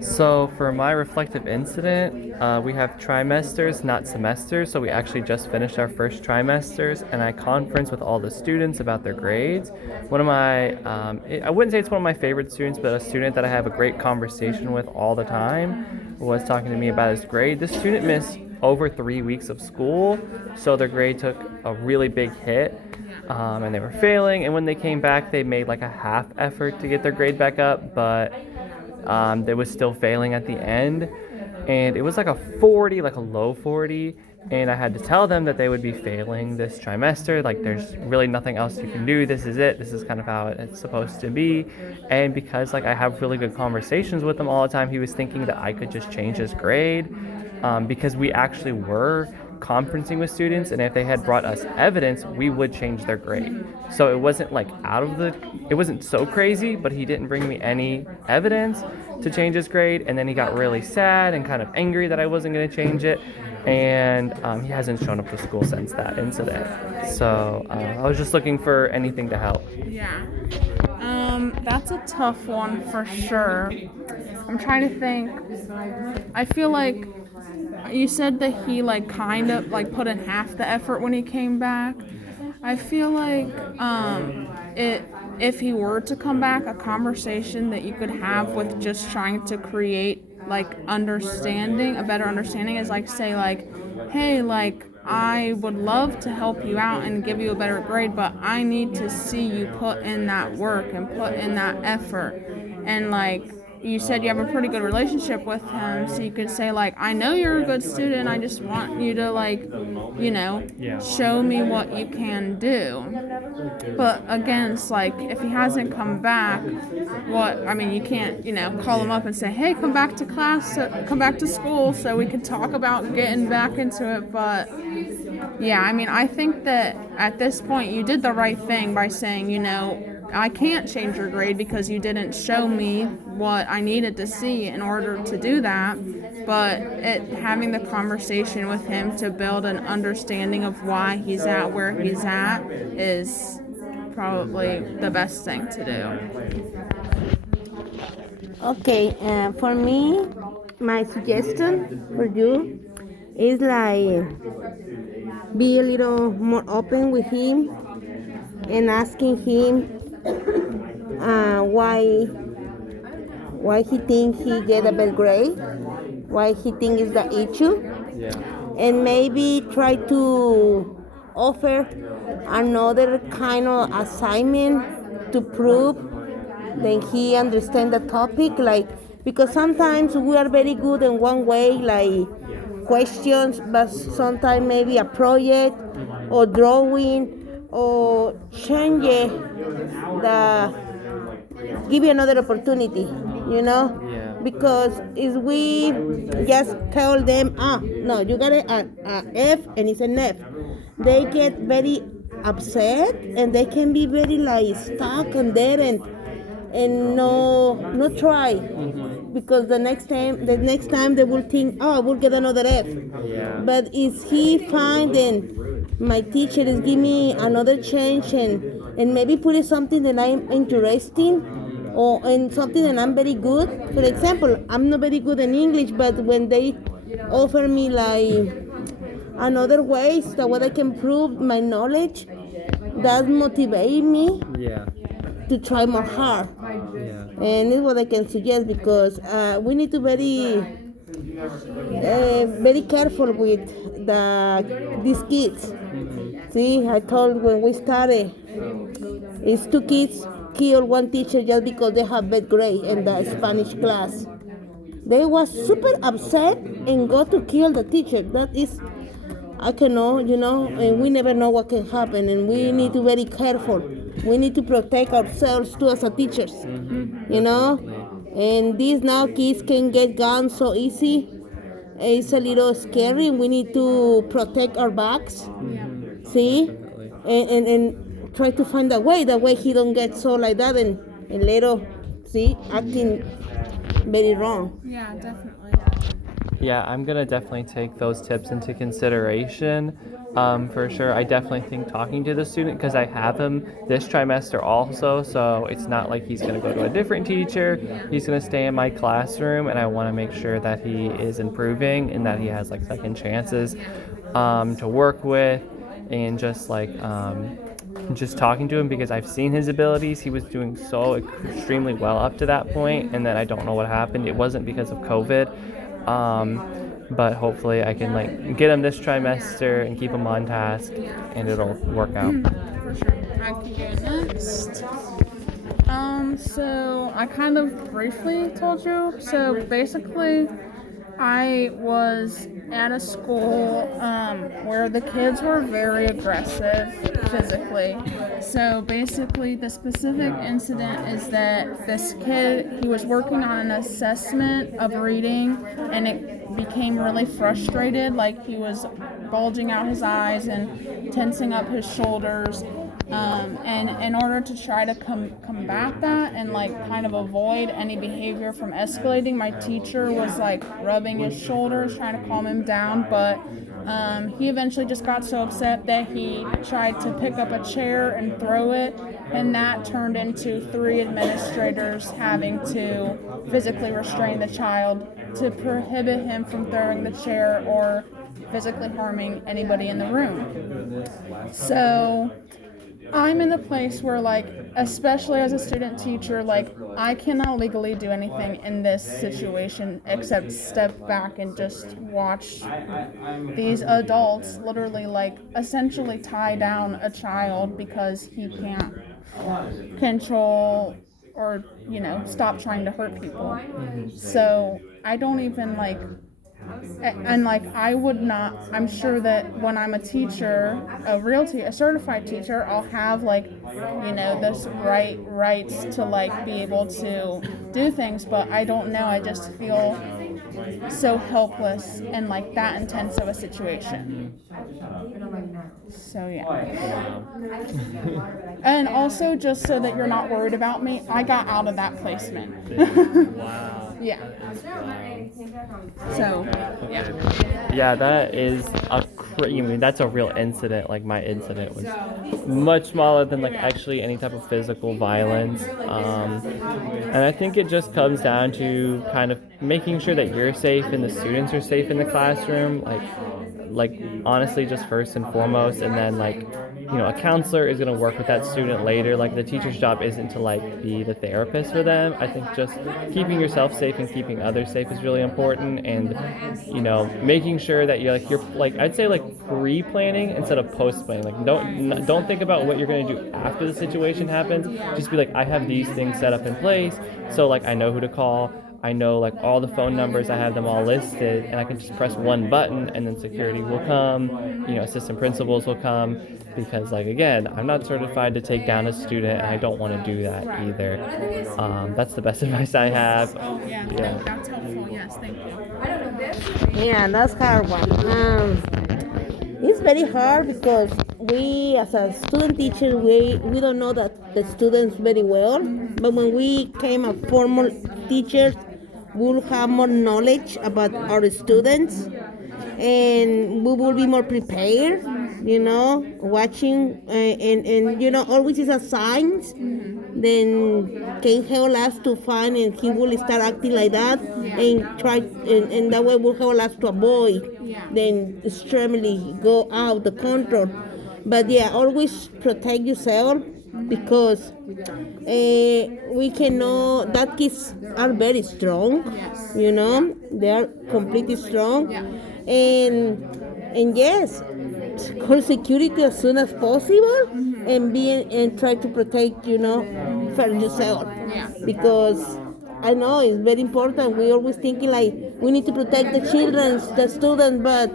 So for my reflective incident, we have trimesters, not semesters. So we actually just finished our first trimesters, and I conference with all the students about their grades. One of my, I wouldn't say it's one of my favorite students, but a student that I have a great conversation with all the time was talking to me about his grade. This student missed over 3 weeks of school, so their grade took a really big hit. And they were failing, and when they came back, they made like a half effort to get their grade back up, but they was still failing at the end, and it was like a 40, like a low 40, and I had to tell them that they would be failing this trimester. Like, there's really nothing else you can do. This is it. This is kind of how it's supposed to be. And because like I have really good conversations with him all the time, he was thinking that I could just change his grade, because we actually were conferencing with students, and if they had brought us evidence, we would change their grade. So it wasn't like it wasn't so crazy, but he didn't bring me any evidence to change his grade, and then he got really sad and kind of angry that I wasn't going to change it, and he hasn't shown up to school since that incident. So I was just looking for anything to help. Yeah. That's a tough one for sure. I'm trying to think. I feel like you said that he like kind of like put in half the effort when he came back. I feel like if he were to come back, a conversation that you could have with just trying to create like understanding, a better understanding is like say like, hey, like I would love to help you out and give you a better grade, but I need to see you put in that work and put in that effort. And like you said, you have a pretty good relationship with him, so you could say like, I know you're a good student, I just want you to like, show me what you can do. But again, it's like if he hasn't come back, you can't, call him up and say, hey, come back to class, come back to school so we can talk about getting back into it. But yeah, I think that at this point you did the right thing by saying, I can't change your grade because you didn't show me what I needed to see in order to do that. But having the conversation with him to build an understanding of why he's at where he's at is probably the best thing to do. Okay, for me, my suggestion for you is like be a little more open with him and asking him why he think he get a bad grade, why he think is the issue, and maybe try to offer another kind of assignment to prove that he understand the topic, like because sometimes we are very good in one way, like questions, but sometimes maybe a project or drawing or change the give you another opportunity, because if we just tell them, no, you got a F and it's an F, they get very upset and they can be very like stuck on there and no try, because the next time they will think, I will get another F. But if he find and my teacher is give me another chance and maybe put it something that I'm interesting or in something that I'm very good. For example, I'm not very good in English, but when they offer me like another ways that way I can prove my knowledge, that motivate me to try more hard. And it's what I can suggest, because we need to very careful with these kids. See, I told when we started, it's 2 kids killed one teacher just because they have bad grade in the Spanish class. They was super upset and go to kill the teacher. That is, I can know, and we never know what can happen, and we need to be very careful. We need to protect ourselves too as a teachers, And these now kids can get guns so easy. It's a little scary. We need to protect our backs, see, and try to find a way. That way he don't get so like that and later, see, acting very wrong. Yeah, definitely. Yeah, I'm gonna definitely take those tips into consideration. For sure, I definitely think talking to the student, because I have him this trimester also, so it's not like he's gonna go to a different teacher. He's gonna stay in my classroom, and I want to make sure that he is improving and that he has like second chances to work with, and just talking to him, because I've seen his abilities. He was doing so extremely well up to that point, and then I don't know what happened. It wasn't because of COVID. But hopefully I can like get him this trimester and keep him on task, and it'll work out. For sure. I can go next. So I kind of briefly told you. So basically, I was at a school where the kids were very aggressive physically. So basically, the specific incident is that this kid, he was working on an assessment of reading, and it became really frustrated. Like, he was bulging out his eyes and tensing up his shoulders. And in order to try to combat that and like kind of avoid any behavior from escalating, my teacher was like rubbing his shoulders, trying to calm him down, but he eventually just got so upset that he tried to pick up a chair and throw it, and that turned into 3 administrators having to physically restrain the child to prohibit him from throwing the chair or physically harming anybody in the room. So I'm in the place where, like, especially as a student teacher, like, I cannot legally do anything in this situation except step back and just watch these adults literally, like, essentially tie down a child because he can't control or, stop trying to hurt people. So I don't even, like, and like I would not, I'm sure that when I'm a teacher, a certified teacher, I'll have like, this rights to like be able to do things, but I don't know, I just feel so helpless in like that intense of a situation. So yeah. And also, just so that you're not worried about me, I got out of that placement. Wow. Yeah. So, yeah. Yeah, that is that's a real incident. Like, my incident was much smaller than like actually any type of physical violence. And I think it just comes down to kind of making sure that you're safe and the students are safe in the classroom. Like honestly, just first and foremost, and then like, a counselor is going to work with that student later. Like, the teacher's job isn't to like be the therapist for them. I think just keeping yourself safe and keeping others safe is really important, and making sure that you're like I'd say like pre-planning instead of post-planning. Like, don't think about what you're going to do after the situation happens. Just be like, I have these things set up in place, so like I know who to call. I know like all the phone numbers, I have them all listed, and I can just press one button and then security will come, assistant principals will come, because like, again, I'm not certified to take down a student, and I don't want to do that either. That's the best advice I have. Oh, yeah. That's helpful. Yes, thank you. Yeah, that's hard one. It's very hard because we, as a student teacher, we don't know the students very well. But when we became a formal teachers, we'll have more knowledge about our students, and we will be more prepared. Watching and always is a signs. Then can help us to find, and he will start acting like that, and try, and that way will help us to avoid then extremely go out the control. But yeah, always protect yourself, because we cannot, that kids are very strong, they are completely strong, and yes, call security as soon as possible, and try to protect, for yourself, because I know it's very important. We always thinking like we need to protect the children, the students, but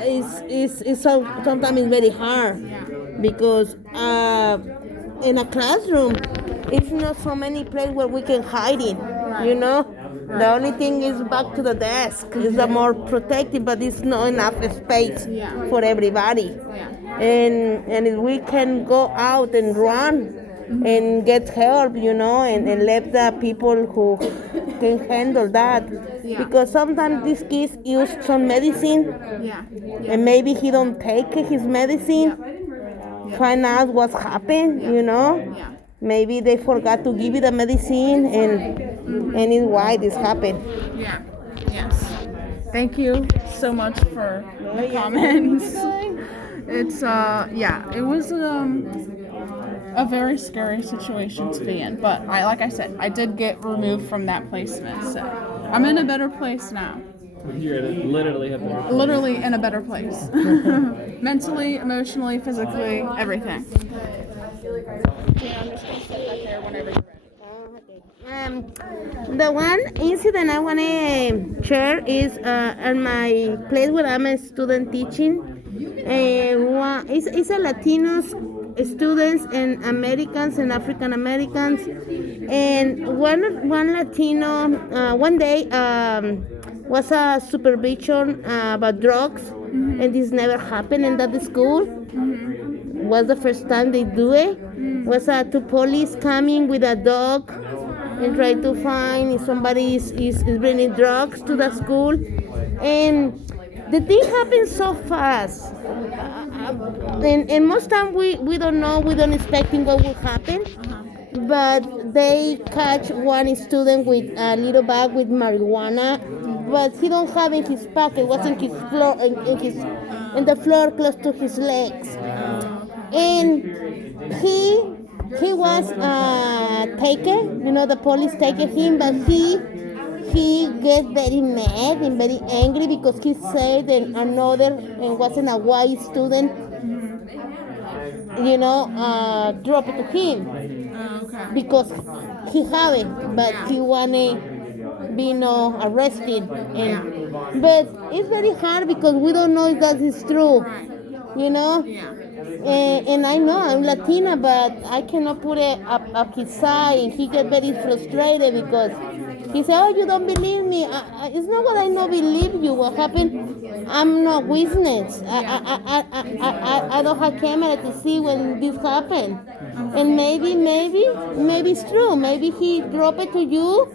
it's sometimes it's very hard, because in a classroom it's not so many places where we can hide in, The only thing is back to the desk. It's a more protected, but it's not enough space for everybody. And if we can go out and run, and get help, and let the people who can handle that. Yeah. Because sometimes these kids use some medicine, Yeah. and maybe he don't take his medicine. Find out what's happened, Yeah. Maybe they forgot to give you the medicine, and it's why this happened. Yeah. Yes. Thank you so much for the comments. It's it was a very scary situation to be in, but like I said, I did get removed from that placement, so I'm in a better place now. You're literally a better. Literally in a better place. Mentally, emotionally, physically, everything. Yeah, I'm just gonna sit right there whenever you're ready. The one incident I want to share is at my place where I'm a student teaching. It's a Latinos students and Americans and African Americans, and one Latino one day was a supervision about drugs, and this never happened in that school. Was the first time they do it. Was two police coming with a dog and try to find if somebody is bringing drugs to the school, and the thing happens so fast. And most time we don't know, we don't expecting what will happen, but they catch one student with a little bag with marijuana, but he don't have in his pocket, was in his floor, in the floor close to his legs, and he was taken, the police taken him, but he get very mad and very angry because he said that another and wasn't a white student, drop it to him because he have it, but he wanna be arrested, but it's very hard because we don't know if that is true, And I know I'm Latina, but I cannot put it up his side, and he get very frustrated because he said, "Oh, you don't believe me? It's not what I don't believe you. What happened? I'm not witness. I don't have camera to see when this happened, and maybe it's true. Maybe he dropped it to you,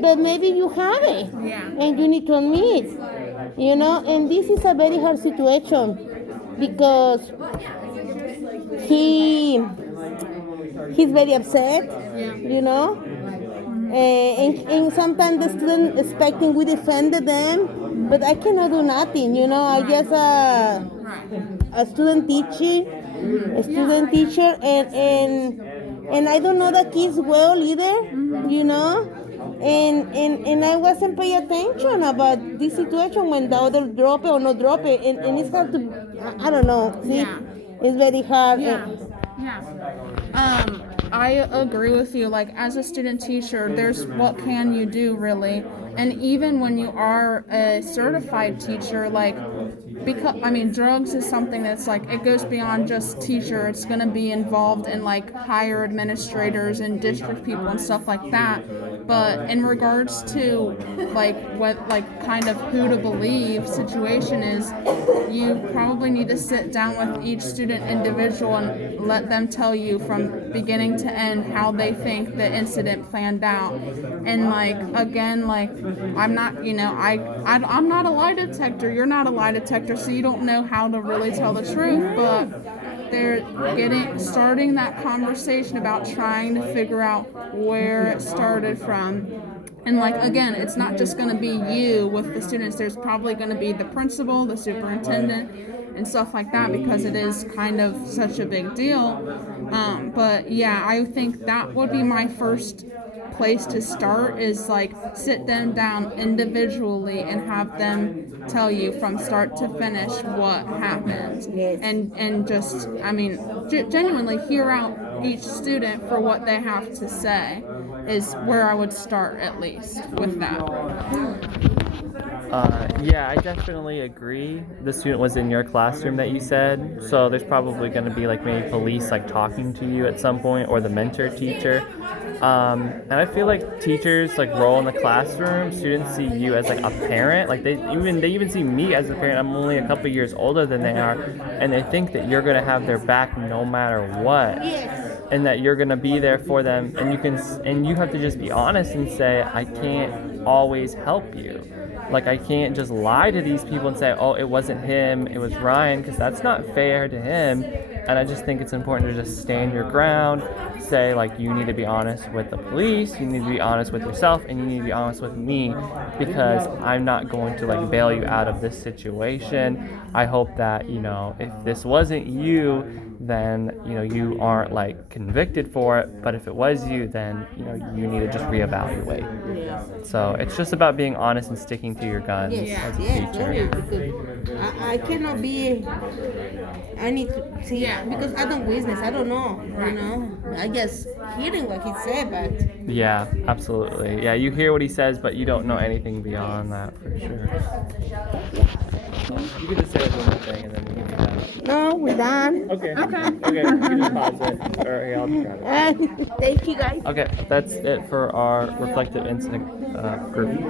but maybe you have it, and you need to admit, And this is a very hard situation because he's very upset, and sometimes the student expecting we defended them, but I cannot do nothing, I just a student teacher, and I don't know the kids well either, and I wasn't paying attention about this situation when the other drop it or not drop it, and it's hard to, I don't know, see, it's very hard. I agree with you. Like, as a student teacher, there's what can you do, really? And even when you are a certified teacher, like, because drugs is something that's like, it goes beyond just teacher. It's going to be involved in like higher administrators and district people and stuff like that. But in regards to like what like kind of who to believe situation is, you probably need to sit down with each student individual and let them tell you from beginning to end how they think the incident planned out. And like, again, like, I'm not, I'm not a lie detector, you're not a lie detector, so you don't know how to really tell the truth, but they're starting that conversation about trying to figure out where it started from. And like, again, it's not just going to be you with the students, there's probably going to be the principal, the superintendent, and stuff like that, because it is kind of such a big deal. But yeah, I think that would be my first place to start, is like sit them down individually and have them tell you from start to finish what happened. Yes. And just, genuinely hear out each student for what they have to say is where I would start, at least with that. Yeah, I definitely agree. The student was in your classroom that you said, so there's probably going to be like maybe police like talking to you at some point, or the mentor teacher. And I feel like teachers like role in the classroom, students see you as like a parent, like they even see me as a parent. I'm only a couple years older than they are, and they think that you're going to have their back no matter what. Yes. and that you're gonna be there for them, and you have to just be honest and say, I can't always help you. Like, I can't just lie to these people and say, oh, it wasn't him, it was Ryan, because that's not fair to him. And I just think it's important to just stand your ground, say, like, you need to be honest with the police, you need to be honest with yourself, and you need to be honest with me, because I'm not going to, like, bail you out of this situation. I hope that, you know, if this wasn't you, then, you know, you aren't, like, convicted for it, but if it was you, then, you know, you need to just reevaluate. So it's just about being honest and sticking to your guns as a teacher. Because I cannot be. I need to see because I don't business. I don't know. You know, I just hearing what he said, but Yeah, absolutely. Yeah, you hear what he says, but you don't know anything beyond that for sure. You can just say one more thing and then we can be done. no, we're done. Okay. Okay, you can just pause it. Or here, I'll just grab it. Thank you, guys. Okay, that's it for our reflective incident group.